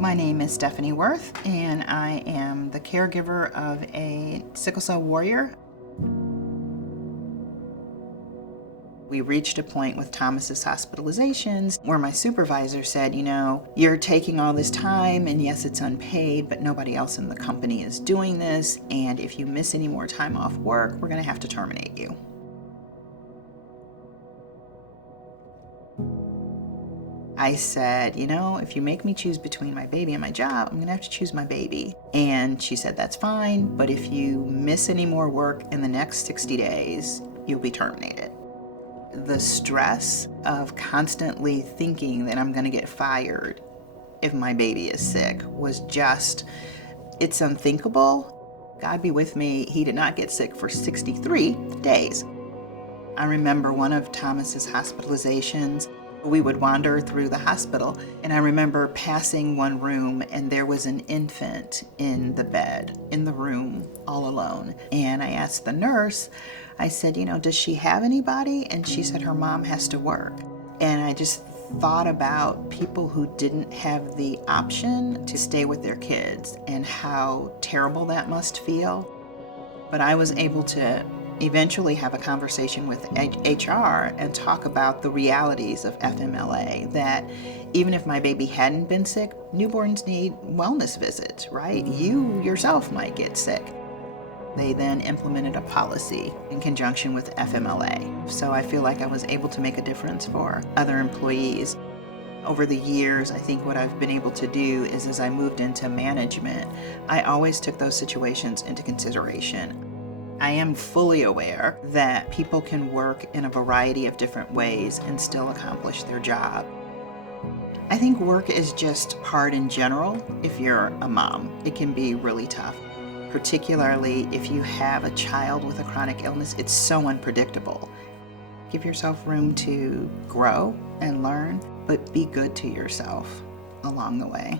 My name is Stefanie Worth, and I am the caregiver of a sickle cell warrior. We reached a point with Thomas's hospitalizations where my supervisor said, you're taking all this time, and yes, it's unpaid, but nobody else in the company is doing this, and if you miss any more time off work, we're going to have to terminate you. I said, if you make me choose between my baby and my job, I'm gonna have to choose my baby. And she said, that's fine, but if you miss any more work in the next 60 days, you'll be terminated. The stress of constantly thinking that I'm gonna get fired if my baby is sick was just, it's unthinkable. God be with me, he did not get sick for 63 days. I remember one of Thomas's hospitalizations. We would wander through the hospital, and I remember passing one room, and there was an infant in the bed, in the room, all alone. And I asked the nurse, I said, does she have anybody? And she said her mom has to work. And I just thought about people who didn't have the option to stay with their kids and how terrible that must feel. But I was able to eventually have a conversation with HR and talk about the realities of FMLA, that even if my baby hadn't been sick, newborns need wellness visits, right? You yourself might get sick. They then implemented a policy in conjunction with FMLA. So I feel like I was able to make a difference for other employees. Over the years, I think what I've been able to do is, as I moved into management, I always took those situations into consideration. I am fully aware that people can work in a variety of different ways and still accomplish their job. I think work is just hard in general if you're a mom. It can be really tough, particularly if you have a child with a chronic illness. It's so unpredictable. Give yourself room to grow and learn, but be good to yourself along the way.